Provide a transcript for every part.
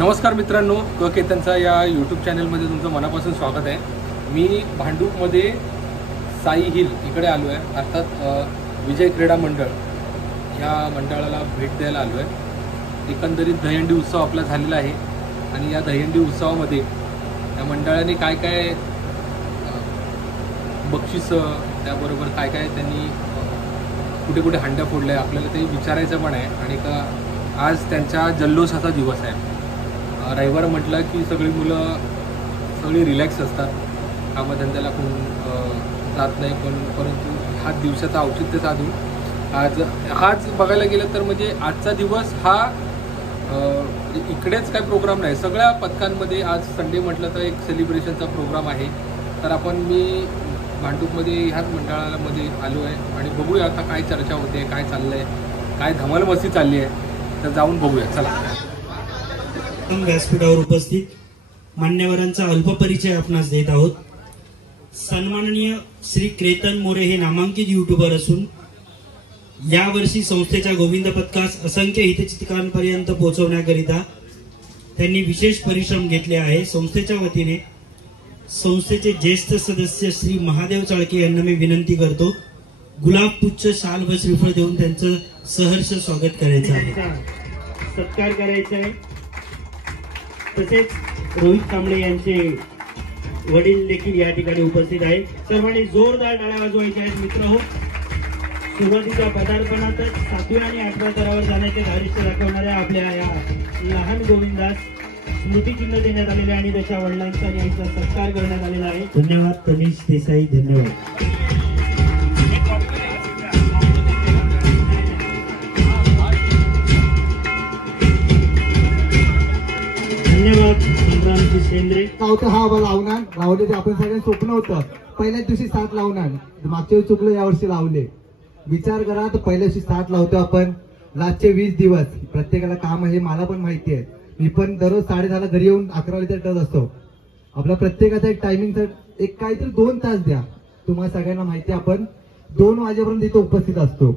नमस्कार मित्रांनो, केतनचा या यूट्यूब चॅनलमध्ये तुमचं मनापासून स्वागत आहे। मी भांडूपमध्ये साई हिल इकडे आलो आहे। अर्थात विजय क्रीडा मंडळ या मंडळाला भेट द्यायला आलो आहे। एकंदरीत दहीहंडी उत्सव आपला झालेला आहे आणि या दहीहंडी उत्सवामध्ये या मंडळाने काय काय बक्षीसं, त्याबरोबर काय काय त्यांनी कुठे कुठे हंड्या फोडल्या आपल्याला ते विचारायचं पण आहे। आणि आज त्यांच्या जल्लोषाचा दिवस आहे। रविवार म्हटलं की सगळी मुलं सगळी रिलॅक्स असतात, कामधंद्याला कोण जात नाही, परंतु ह्या दिवसाचं औचित्य साधून आज बघायला गेलं तर म्हणजे आजचा दिवस हा इकडेच काय प्रोग्राम नाही, सगळ्या पथकांमध्ये आज संडे म्हटलं तर एक सेलिब्रेशनचा प्रोग्राम आहे। तर मी भांडूपमध्ये ह्याच मंडळामध्ये आलो आहे आणि बघूया आता काय चर्चा होते, काय चाललं आहे, काय धमाल मस्ती चालली आहे, तर जाऊन बघूया चला। व्यासपीठावर उपस्थित मान्यवरांचा अल्प परिचय आपणास देत आहोत। सन्माननीय श्री केतन मोरे हे नामांकित युट्यूबर असून यावर्षी संस्थेच्या गोविंद पथकास असंख्य हितचितकांपर्यंत पोहोचवण्याकरिता त्यांनी विशेष परिश्रम घेतले आहे। संस्थेच्या वतीने संस्थेचे ज्येष्ठ सदस्य श्री महादेव चाळके यांना मी विनंती करतो, गुलाब पुच्छ शाल व श्रीफळ देऊन त्यांचं सहर्ष स्वागत करायचं आहे, सत्कार करायचा आहे। तसेच रोहित कांबळे यांचे वडील देखील या ठिकाणी उपस्थित आहेत। सर्वांनी जोरदार टाळ्या वाजवायच्या आहेत। मित्र हो, सुरुवातीच्या पदार्पणातच 7व्या आणि 8व्या स्तरावर जाण्याचे धारिष्य दाखवणाऱ्या आपल्या या लहान गोविंदास स्मृतिचिन्ह देण्यात आलेले आणि त्याच्या वडिलांचा आणि आईचा सत्कार करण्यात आलेला आहे। धन्यवाद तनिष देसाई, धन्यवाद। गावचं हा लावणार लावले ते आपण सगळ्यांनी स्वप्न होतं, पहिल्याच दिवशी 7 लावणार, मागच्या वेळी चुकलं, यावर्षी लावले। विचार करा, तर पहिल्या दिवशी 7 लावतो आपण, लास्टचे 20 दिवस प्रत्येकाला काम आहे, मला पण माहिती आहे। मी पण दररोज 10:30 घरी येऊन 11 वाजता टच असतो। आपला प्रत्येकाचा एक टायमिंगचा एक काहीतरी 2 तास द्या। तुम्हाला सगळ्यांना माहिती आहे, आपण 2 वाजेपर्यंत इथे उपस्थित असतो।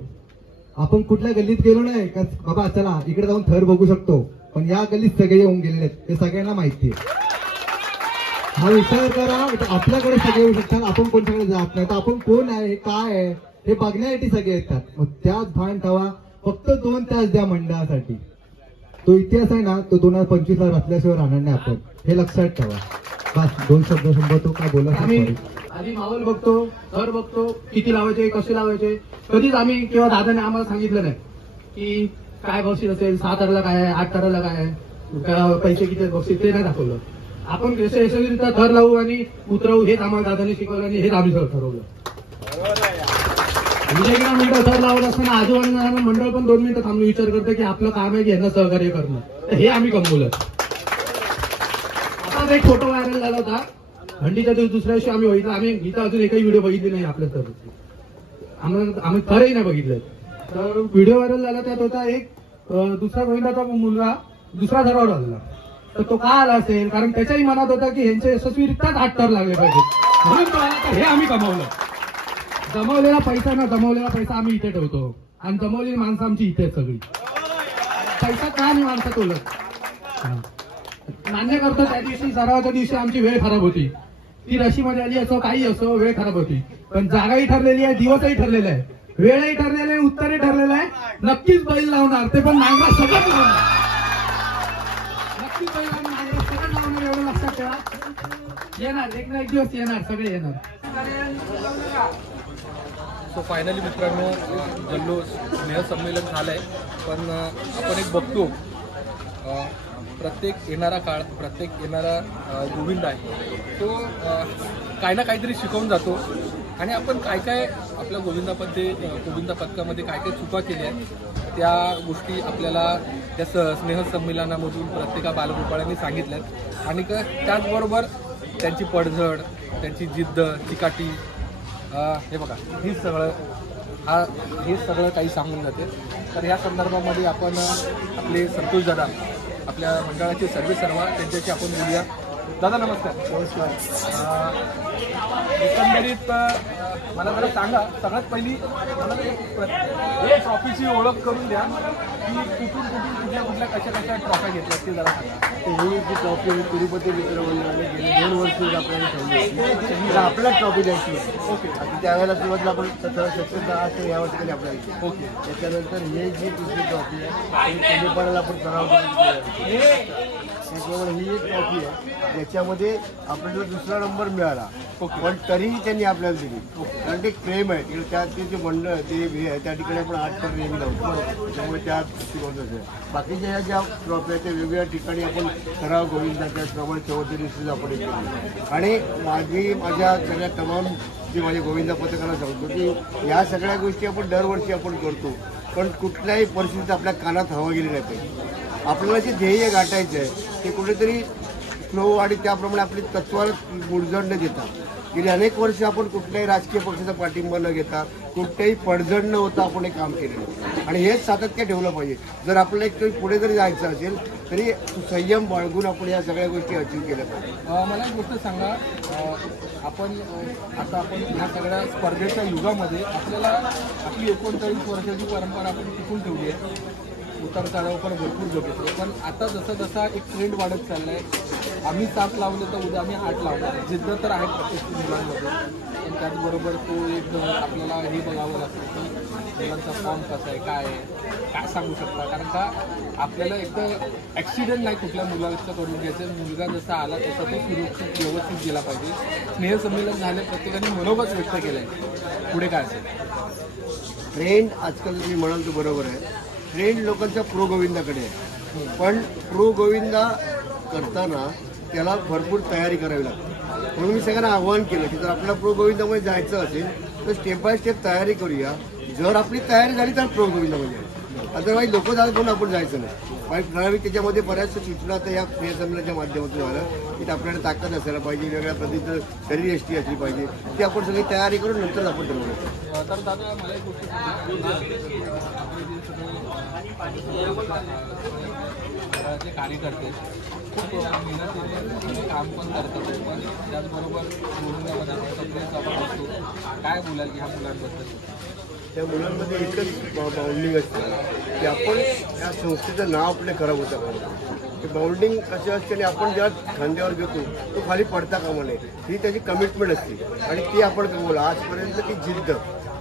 आपण कुठल्या गल्लीत गेलो नाही का बाबा चला इकडे जाऊन थर बघू शकतो, पण या गल्लीत सगळे येऊन गेलेले आहेत, हे सगळ्यांना माहिती आहे। हा विचार करा, आपल्याकडे सगळे येऊ शकतात, आपण कोणत्याकडे जात नाही, तर आपण कोण आहे काय आहे हे बघण्यासाठी सगळे येतात। मग त्याच भान ठेवा, फक्त 2 तास द्या मंडळासाठी। तो इतिहास आहे ना, तो 2025 ला रचल्याशिवाय राहणार नाही आपण, हे लक्षात ठेवा। बस 2 शब्द संबोधतो, काय बोला। आधी माहोल बघतो, घर बघतो, किती लावायचे कसे लावायचे, कधीच आम्ही किंवा दादाने आम्हाला सांगितलं नाही की काय बक्षीस असेल, 7 ताराला काय आहे, 8 ताराला काय आहे, पैसे किती बक्षीस, ते नाही दाखवलं। आपण यशस्वीरित्या थर लावू आणि उतरवू हेच आम्हाला दादाने शिकवलं आणि हेच आम्ही ठरवलं। विजय क्रीडा मंडळ थर लावत असताना आजूबाजूला मंडळ पण 2 मिनिटं थांबून विचार करतं की आपलं काम आहे की यांना सहकार्य करणं, तर हे आम्ही कमवलं। आता एक फोटो व्हायरल झाला होता हंडीच्या दिवशी, दुसऱ्या दिवशी आम्ही बघितलं, आम्ही इथं अजून एकही व्हिडिओ बघितली नाही आपल्या तर आम्ही थरही नाही बघितलं। तर व्हिडिओ व्हायरल झाला, त्यात होता एक दुसरा गोविंदाचा मुलगा दुसरा थरावर आला, तर तो का आला असेल, कारण त्याच्याही मनात होता की ह्यांचे यशस्वीरित्याच 8 थर लागले पाहिजे, म्हणून तो आला। तर हे आम्ही कमावलं। जमवलेला पैसा आम्ही इथे ठेवतो आणि जमवलेली माणसं आमची इथे सगळी। पैसा का नाही माणसात उलट मान्य करतो, त्या दिवशी सरावाच्या दिवशी आमची वेळ खराब होती, ती रशीमध्ये आली असो काही असो, वेळ खराब होती, पण जागाही ठरलेली आहे, दिवसही ठरलेला आहे, वेळही ठरलेलं आहे, उत्तरही ठरलेलं आहे। नक्कीच बैल लावणार, ते पण नांगरा सगळं लावणार, नक्कीच बैल लावणार, नांगरा सगळं लावणार, एवढं लक्षात ठेवा। येणार एक ना एक दिवस येणार, सगळे येणार। सो फायनली मित्रांनो, जल्लोष स्नेह संमेलन झालंय, पण आपण एक बघतो प्रत्येक येणारा काळ, प्रत्येक येणारा गोविंद आहे तो काय ना काहीतरी शिकवून जातो आणि आपण काय काय आपल्या गोविंद पथकामध्ये काय काय चुका केल्या आहेत त्या गोष्टी आपल्याला त्या स्नेहसंमेलनामधून प्रत्येका बालगोपाळांनी सांगितल्यात। आणि त्याचबरोबर त्यांची पडझड, त्यांची जिद्द, चिकाटी, हे बघा हे सगळं काही सांगून जाते। तर या संदर्भामध्ये आपण आपले संतोष दादा, आपल्या मंडळाचे सर्वे सर्वा त्यांच्याशी आपण बोलूया। दादा नमस्कार. नमस्कार. एकंदरीत मला जरा सांगा, सगळ्यात पहिली मला एक ट्रॉफीची ओळख करून द्या की कुठून कुठल्या कशा ट्रॉफ्या घेतल्यात ते जरा सांगा. ही जी ट्रॉफी तिरुपती मित्र मंडळाने गेली 2 वर्ष आपल्याला ठेवली होती. आपल्या ट्रॉफी द्यायची. ओके त्यावेळेला सुरुवातीला आपण 17 यावर्षी केली आपल्याला. ओके. त्याच्यानंतर हे जी दुसरी ट्रॉफी आहे कधीपर्यंत आपण सराव करून त्याच्यामुळे ही एक ट्रॉफी आहे ज्याच्यामध्ये आपल्याला दुसरा नंबर मिळाला. पण तरीही त्यांनी आपल्याला दिली कारण ते प्रेम आहे तिकडे. त्यात ते जे मंडळ ते हे आहे त्या ठिकाणी आपण 8 पण नेहमी लावतो. त्यामुळे त्यात शिकवत बाकीच्या ह्या ज्या ट्रॉफी आहेत त्या वेगवेगळ्या ठिकाणी आपण सराव गोविंदा त्याचप्रमाणे शेवटच्या दिवशी आपण केली. आणि माझ्या सगळ्या तमाम जे माझ्या गोविंदा पथकाला सांगतो की या सगळ्या गोष्टी आपण दरवर्षी आपण करतो पण कुठल्याही परिस्थितीत आपल्या कानात हवा गेली नाही पाहिजे. आपल्याला जे ध्येय गाठायचं आहे ते कुठेतरी स्लो आणि त्याप्रमाणे आपली तत्वाला मुडजड न देता गेली अनेक वर्ष आपण कुठल्याही राजकीय पक्षाचा पाठिंबा न घेता कुठल्याही पडझड न होता आपण हे काम केलेलं आणि हेच सातत्य ठेवलं पाहिजे. जर आपल्याला एक पुढे जरी जायचं असेल तरी संयम बाळगून आपण या सगळ्या गोष्टी अचीव केल्या पाहिजे. मला एक गोष्ट सांगा, आपण या सगळ्या स्पर्धेच्या युगामध्ये आपल्याला आपली 39 वर्षाची परंपरा आपण टिकून ठेवली आहे. उतार चढाव पण भरपूर बघितले पण आता जसा एक ट्रेंड वाढत चाललाय. आम्ही 7 लावले तर उद्या आम्ही 8 लावणार. जिद्द तर आहे प्रत्येक मुलांमध्ये पण त्याचबरोबर तो एक आपल्याला हे बघावं लागतं की मुलांचा फॉर्म कसा आहे काय सांगू शकता. कारण का आपल्याला एक तर ॲक्सिडेंट नाही कुठल्या मुलाचा करून घ्यायचं. मुलगा जसा आला तसा तो सुरक्षित व्यवस्थित गेला पाहिजे. स्नेहसंमेलन झालं प्रत्येकाने मनोगत व्यक्त केलं आहे. पुढे काय असेल ट्रेंड आजकाल तुम्ही म्हणाल तो बरोबर आहे. ट्रेंड लोकांचा प्रो गोविंदाकडे आहे पण प्रो गोविंदा करताना त्याला भरपूर तयारी करावी लागते. म्हणून मी सगळ्यांना आव्हान केलं की जर आपल्याला प्रो गोविंदामध्ये जायचं असेल तर स्टेप बाय स्टेप तयारी करूया. जर आपली तयारी झाली तर प्रो गोविंदामध्ये जायचं. अदरवाईज लोक झालं म्हणून आपण जायचं नाही. पण ठराविक त्याच्यामध्ये बऱ्याचशा सूचना तर या स्नेहसंमेलनाच्या माध्यमातून झालं की आपल्याला ताकद असायला पाहिजे, वेगळ्या पद्धतीचं शरीर यष्टी असली पाहिजे. ती आपण सगळी तयारी करून नंतर आपण ठरवलं. तर दादा मला एक गोष्ट जे कार्यकर्ते खूप मेहनतीने काम पण करतात पण त्याचबरोबर काय बोलाल ह्या मुलांबद्दल? त्या मुलांमध्ये एकच बाउंडिंग असते की आपण या संस्थेचं नाव आपल्या खराब होता पाहिजे. ते बाउंडिंग कशी असते आणि आपण ज्या खांद्यावर घेतो तो खाली पडता कामा नये. ही त्याची कमिटमेंट असते आणि ती आपण कमवलं. आजपर्यंत ती जिद्द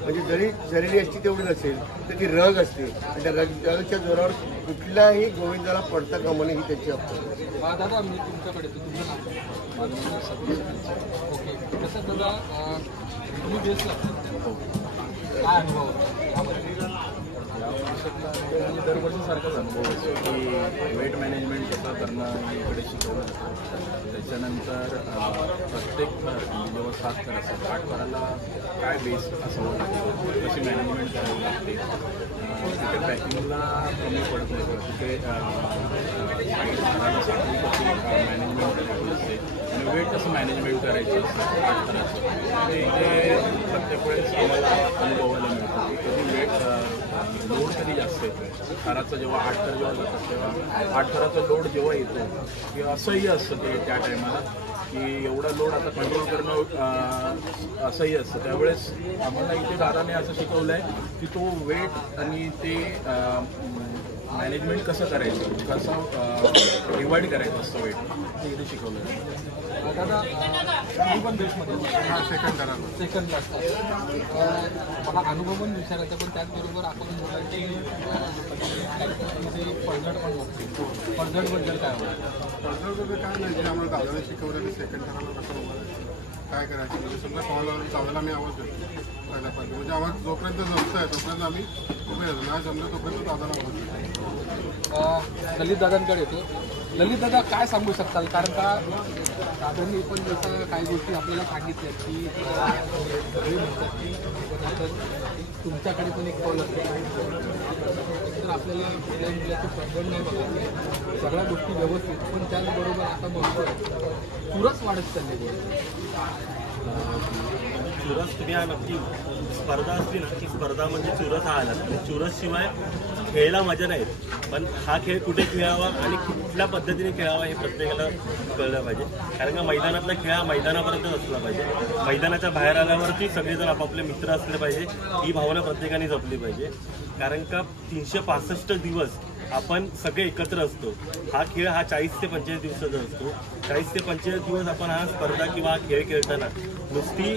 म्हणजे जरी शरीर यष्टी तेवढी नसेल तर ती रग असते आणि त्या रगच्या जोरावर कुठल्याही गोविंदाला पडता कामा नये ही त्याची आपण. दादा मी तुमच्याकडे तुमचं नाव ओके कसं दादा तुम्ही बेस लागतो काय अनुभव दरवर्षीसारखाच अनुभव असतो की वेट मॅनेजमेंट कसं करणं इकडे शिकवलं जातं. त्याच्यानंतर प्रत्येक जेव्हा 7 थर असतात 8 थराला काय बेस असावं लागतं, कशी मॅनेजमेंट करावी लागते. तिथे पॅकिंगला कमी पडत नाही. तिथे साईड थराला साखळी कशी मॅनेजमेंट करायची असते आणि वेट कसं मॅनेजमेंट करायचं असतं 8 थराचं. आणि इथे प्रत्येक वेळेस आम्हाला अनुभवायला मिळतं की कधी वेट लोड कधी जास्त येतो. थराचा जेव्हा 8 थर जेव्हा जातात तेव्हा 8 थराचा लोड जेव्हा येतो किंवा असंही असतं ते त्या टायमाला की एवढा लोड आता कंट्रोल करणं असंही असतं. त्यावेळेस आम्हाला इथे दादाने असं शिकवलं आहे की तो वेट आणि ते मॅनेजमेंट कसं करायचं, कसं डिवाईड करायचं असतं वेट ते इथे शिकवलं आहे. दादा तुम्ही पण बेसमध्ये सेकंड क्लास मला अनुभव पण विचारायचा पण त्याचबरोबर आपण मुलांची पडझड पण बघतो. पडझडबद्दल काय पडझडबद्दल काय नाही जे आम्हाला दादाने शिकवलं सेकंड करायला कसं काय करायचं म्हणजे समजा पाहायला दादाला मी आवाज देतो पहिल्या पाहिजे म्हणजे आवाज जोपर्यंत जमत आहे तोपर्यंत आम्ही उभे येतो नाही जमलं तोपर्यंत दादाला आवाज देतो. ललित दादांकडे येतो. ललित दादा काय सांगू शकताल कारण का दादांनी पण जसं काही गोष्टी आपल्याला सांगितल्या की हे म्हणतात की तुमच्याकडे पण एक कॉल असते तर आपल्याला कुठल्याही मुलाची पडझड नाही बघायची. सगळ्या गोष्टी व्यवस्थित पण त्याचबरोबर आता बघतो चुरस वाढत चाललेली आहे. चुरस तुम्ही हा नक्की स्पर्धा असली ना की स्पर्धा म्हणजे चुरस हा आला आणि चुरसशिवाय खेळायला मजा नाही. पण हा खेळ कुठे खेळावा आणि कुठल्या पद्धतीने खेळावा हे प्रत्येकाला कळलं पाहिजे. कारण का मैदानातला खेळ हा मैदानापर्यंतच असला पाहिजे. मैदानाच्या बाहेर आल्यावरती सगळेजण आपापले मित्र असले पाहिजे, ही भावना प्रत्येकाने जपली पाहिजे. कारण का 365 दिवस आपण सगळे एकत्र असतो. हा खेळ हा 40 ते 45 दिवसाचा असतो. 40 ते 45 दिवस आपण हा स्पर्धा किंवा हा खेळ खेळताना नुसती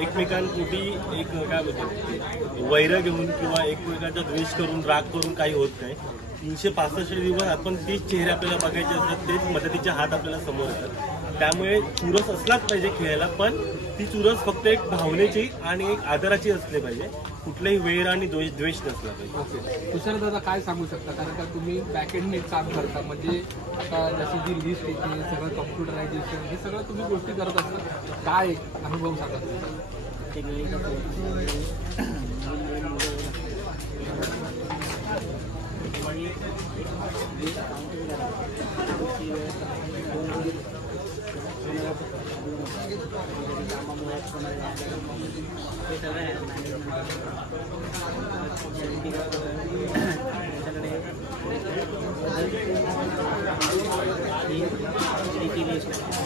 एकमेकांपोटी एक काय बोलतो वैर घेऊन किंवा एकमेकांचा द्वेष करून राग करून काही होत नाही. 365 दिवस आपण तेच चेहरे आपल्याला बघायचे असतात, तेच मदतीचे हात आपल्याला समोर येतात. त्यामुळे चुरस असलाच पाहिजे खेळायला, पण ती चुरस फक्त एक भावनेची आणि एक आदराची असली पाहिजे. कुठलाही वैर आणि द्वेष नसला पाहिजे. ओके, तुषार दादा काय सांगू शकता? कारण का तुम्ही बॅकएंडने काम करता, म्हणजे आता जशी जी लिस्ट येते सगळं कम्प्युटरायझेशन हे सगळं तुम्ही गोष्टी करत असता, काय अनुभव सांगा?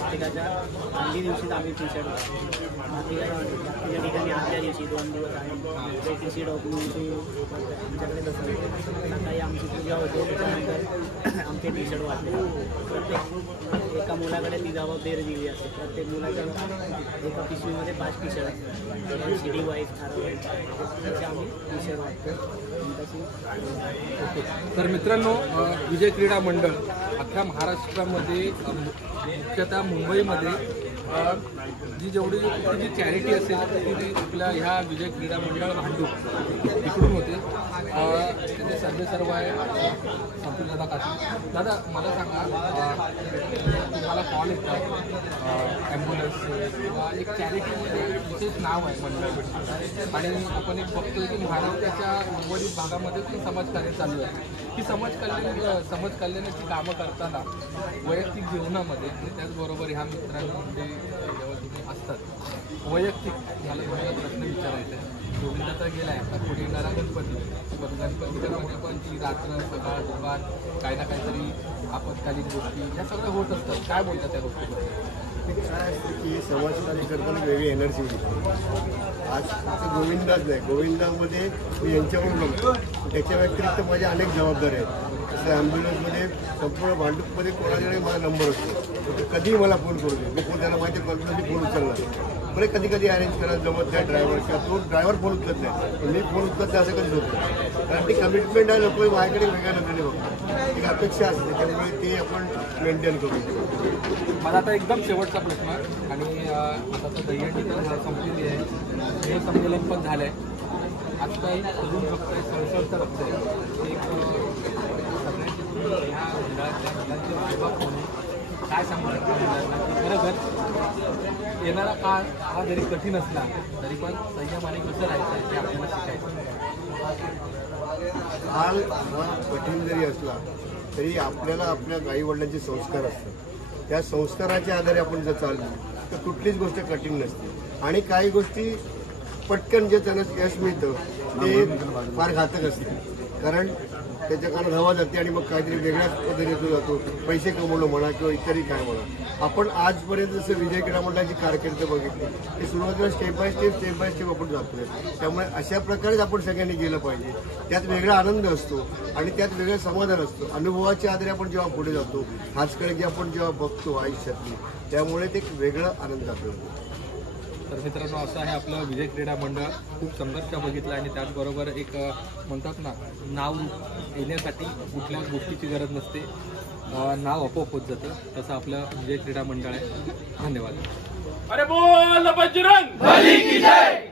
प्रत्येकाच्या पहिली दिवशीच आम्ही टी शर्ट बाकीच्या ठिकाणी आदल्या दिवशी 2 दिवस आहे टी शर्ट ओपनिंग आमच्याकडे तसं सकाळी आमची पूजा होते, त्याच्यानंतर आमचे टी शर्ट वाटले. प्रत्येक एका मुलाकडे ती जबाबदारी दिली असते. प्रत्येक मुलाच्या एका पिशवीमध्ये 5 टी शर्ट असतात, सिटी वाईज ठरवायचे तसे आम्ही टी शर्ट वाटतो तशी. ओके, तर मित्रांनो, विजय क्रीडा मंडळ अख्ख्या महाराष्ट्रामध्ये मुख्यतः मुंबईमध्ये जी जेवढी जी चॅरिटी असेल ती आपल्या ह्या विजय क्रीडा मंडळ भांडूप इकडून होते. त्याचे सर्वे सर्व आहे संतोष दादा काशी. दादा मला सांगा, तुम्हाला कॉल येतात ॲम्ब्युलन्स किंवा एक चॅरिटीमध्ये विशेष नाव आहे मंडळ, आणि आपण एक बघतोय की महाराष्ट्राच्या उर्वरित भागामध्ये पण समाजकार्य चालू आहे. ही समाज कल्याणाची कामं करताना वैयक्तिक जीवनामध्ये आणि त्याचबरोबर ह्या मित्रांमध्ये जेव्हा तुम्ही असतात वैयक्तिक, मला तुम्हाला प्रश्न विचारायचा आहे. गोविंदा तर गेला आहे, आता पुढे येणारा गणपतीमध्ये पण ती रात्र सकाळ दुपार काही ना काहीतरी आपत्कालीन गोष्टी या सगळ्या होत असतात. काय बोलतात त्या गोष्टीबद्दल? काय असतं की समाजकार्य करताना वेगळी एनर्जी होती. आज गोविंदाच नाही, गोविंदामध्ये मी यांच्याकडून बघतो, त्याच्या व्यतिरिक्त माझ्या अनेक जबाबदाऱ्या आहेत. जसं ॲम्ब्युलन्समध्ये संपूर्ण भांडूपमध्ये कोणाकडे माझा नंबर असतो, तर कधीही मला फोन करू दे, मी फोन त्यांना माझ्या कल्पनेची फोन उचलला. बरे कधी कधी अरेंज करायला जमत नाही ड्रायव्हर, किंवा तो ड्रायव्हर फोन उचलत नाही, पण मी फोन उचलत नाही असं कधीच होतं. कारण ती कमिटमेंट आहे, लोक माझ्याकडे वेगळ्या नजरेने बघतात, एक अपेक्षा असते, त्यामुळे ते आपण मेंटेन करू. मला आता एकदम शेवटचा प्रश्न, आणि आता तर दहीहंडी तर संपलेली आहे, हे संमेलन पण झालं आहे. आजकाल तरुण बघताय, संसद तर बघताय, एक सगळ्यांची ह्या मंडळातल्या मुलांची सेवा होणे, काय सांगणार खरंच येणारा काळ हा जरी कठीण असला तरी पण संयमाने कसं राहायचं हे आपल्याला शिकायचं. काळ हा कठीण जरी असला तरी आपल्याला आपल्या आईवडिलांचे संस्कार असतात, त्या संस्काराच्या आधारे आपण जर चाललो तर कुठलीच गोष्ट कठीण नसते. आणि काही गोष्टी पटकन जे त्यांना यश मिळतं ते फार घातक असते, कारण त्याच्या कानात हवा जाते आणि मग काहीतरी वेगळ्याच पद्धतीने जातो, पैसे कमवणं म्हणा किंवा इतरही काय म्हणा. आपण आजपर्यंत जसं विजय क्रीडा मंडळाची कारकीर्द बघितली, ते सुरुवातीला स्टेप बाय स्टेप आपण जातोय. त्यामुळे अशा प्रकारेच आपण सगळ्यांनी गेलं पाहिजे. त्यात वेगळा आनंद असतो आणि त्यात वेगळं समाधान असतं. अनुभवाच्या आधारे आपण जेव्हा पुढे जातो, हाचकडे जे आपण जेव्हा बघतो आयुष्यातली, त्यामुळे ते एक वेगळा आनंद आपल्याला. तर मित्रांनो, असं आहे आपलं विजय क्रीडा मंडळ. खूप संघर्ष बघितला आणि त्याचबरोबर एक म्हणतात ना, नाव येण्यासाठी कुठल्याच गोष्टीची गरज नसते, नाव आपोआप होत जातं. तसं आपलं विजय क्रीडा मंडळ आहे. धन्यवाद. अरे बोल बजरंग बली की जय.